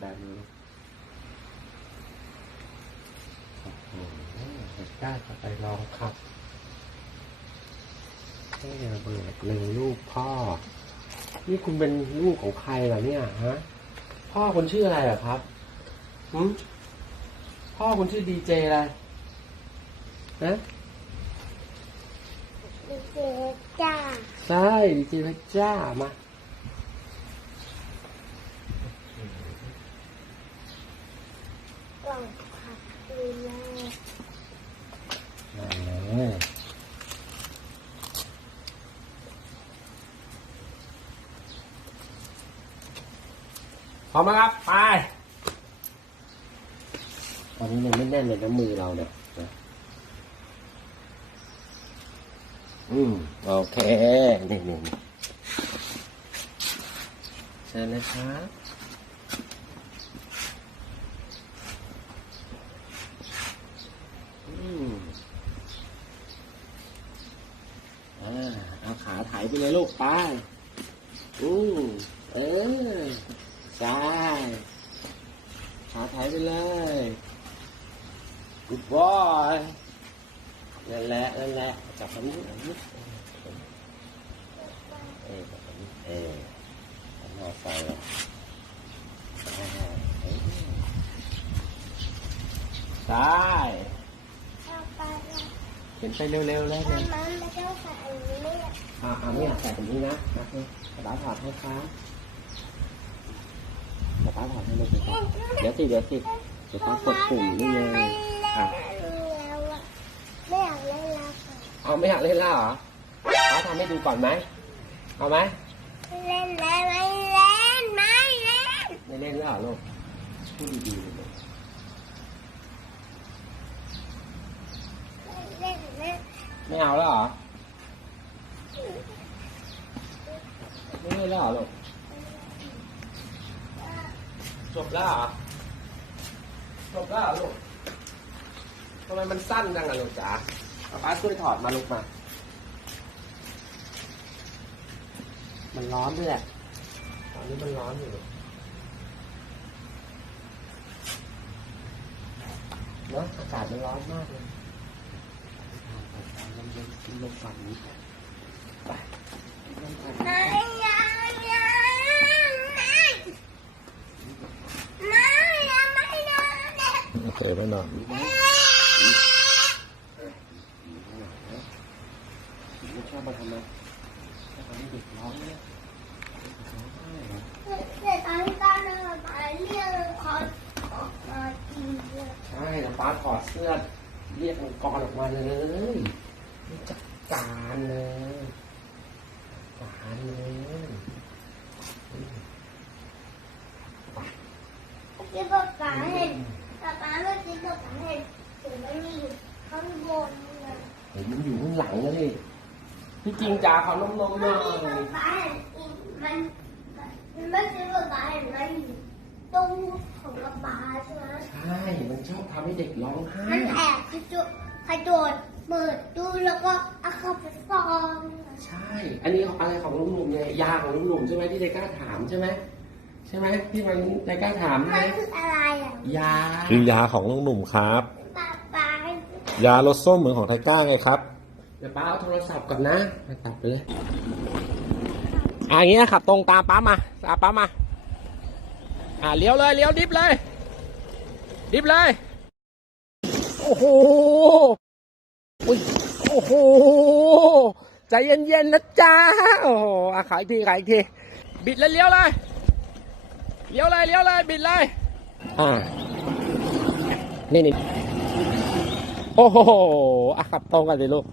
แบบนี้โอ้โหได้ก็ไปลองขับให้ระเบิดหนึ่งลูกพ่อ นี่คุณเป็นลูกของใครเหรอเนี่ยฮะ พ่อคุณชื่ออะไรเหรอครับหืมพ่อคุณชื่อดีเจอะไรนะดีเจจ้า ใช่ดีเจพระเจ้ามา กล่องผักดูแล อ่าพ ร้อมไหมครับ ไป ตอนนี้ยังไม่แน่นเลยนะมือเราเนี่ยนะอืมโอเคนี่นี่นี่เชิญเลยครับอืมอ่าเอาขาถ่ายไปเลยลูกไปอืมเออ ใช่ขาถ่ายไปเลย good boy นั่นแหละนั่นแหละจับแบบนี้แบบนี้เออแบบนี้เออเอาหน้าใส่เลยอ่าเออใช่เอาไปละขึ้นไปเร็วๆเลยมันะนมันไม่ต้องใส่อันนี้ไม่อยากอ่าอ่าไม่อยากใส่แบบนี้นะโอเคกระดาษถอดให้ครับ กระดาษถอดให้เลยเดี๋ยวสิเดี๋ยวสิเดี๋ยวต้องกดปุ่มนี่เลยไม่อะไม่อยากเล่นแล้วค่ะเอาไม่อยากเล่นแล้วเหรอป้าทำให้ดูก่อนไหมเอาไหมเล่นแล้วไม่เล่นไม่เล่นไม่เล่นแล้วเหรอลูกพูดดีๆเลยลูกไม่เล่นไม่เอาแล้วเหรอไม่เล่นแล้วเหรอลูก จบแล้วเหรอจบแล้วเหรอลูกทำไมมันสั้นจังอะลูกจ๋าเอาป้าช่วยถอดมาลูกมา มันร้อนด้วยแหละตอนนี้มันร้อนอยู่เนอะอากาศมันร้อนมากเลยลมเย็นกินลมฝั่งนี้ไปลมฝั่งไม่นี้ โอเคไปนอนไม่ชอบมาทำไมชอบทำให้เด็กร้องเนี่ยร้องไห้หรเสร็จตอนที่ต้อนเดินมาเรียกคอากินเลยใช่แล้วป้าถอดเสื้อเรียกมังกรออกมาเลยจัดการเลยจัดการเลยที่ป๊าป๋าเห็น ป๊าป๋าเมื่อกี้ป๊าป๋าเห็นถึงมันมีอยู่ข้างบนเลยเห็นมันอยู่ข้างหลังนะดิพี่จริงจ๋าขอนมนมๆหเมื่น่ออกี้ป๊ายป๋าเห็นอีกมันเมื่อกี้ป๊าป๋าเห็นมันอยู่ตู้ของป๊าป๋าใช่ไหมใช่มันชอบทำให้เด็กร้องไห้ มันแอบกระโดดกระโดดเปิดตู้แล้วก็เอาเข้าไปซ่อนใช่ อันนี้อะไรของลุงหนุ่มเนี่ยยาของลุงหนุ่มใช่ไหมที่ไดก้าถามใช่ไหม ใช่ไหมที่มันไดก้าถามใช่ไหมัมนคืออะไรอะยาคือยาของลุงหนุ่มครับป๊าป๋ายาลดส้มเหมือนของไทก้าไงครับเดี๋ยวป้าเอาโทรศัพท์ก่อนนะมาตัดไปเลยอ่าอย่างงี้ขับตรงตามป้ามาตามป้ามา อ่าเลี้ยวเลยเลี้ยวดิฟเลย ดิฟเลย โอ้โหอุ้ยโอ้โหใจเย็นๆนะจ๊ะโอ้โหอะขายอีกทีขายอีกทีบิดเลยเลี้ยวเลย เลี้ยวเลยเลี้ยวเลยบิดเลยอ่านี่นี่โอ้โหอะขับตรงกันสิลูก